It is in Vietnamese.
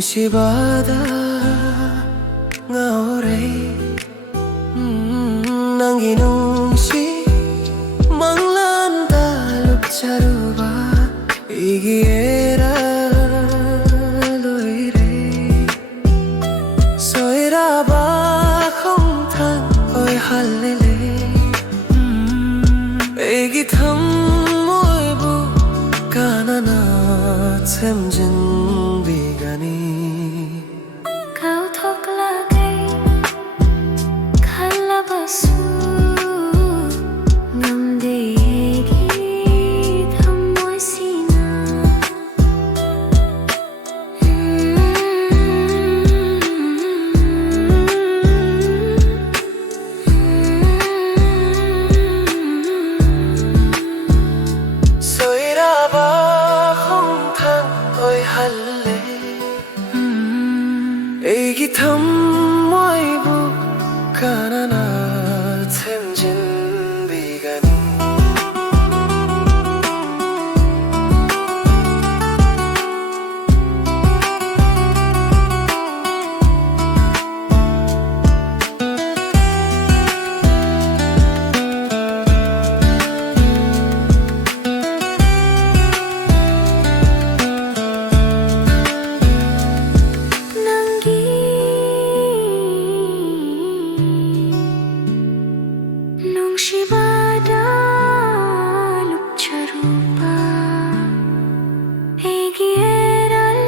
si bada nga oray nang ginungsi manglanda Lupcharuba Eigi Eral Oirey soiraba không thang oi hallele Eigi tham moi bu kanana semjin bigani kau thok lagai khalabasu ngamde Eigi thammoi sina soiraba không thang oi halle Eigi tham moi bu kanana semjin bigani nung shibada Lupcharuba Eigi Eral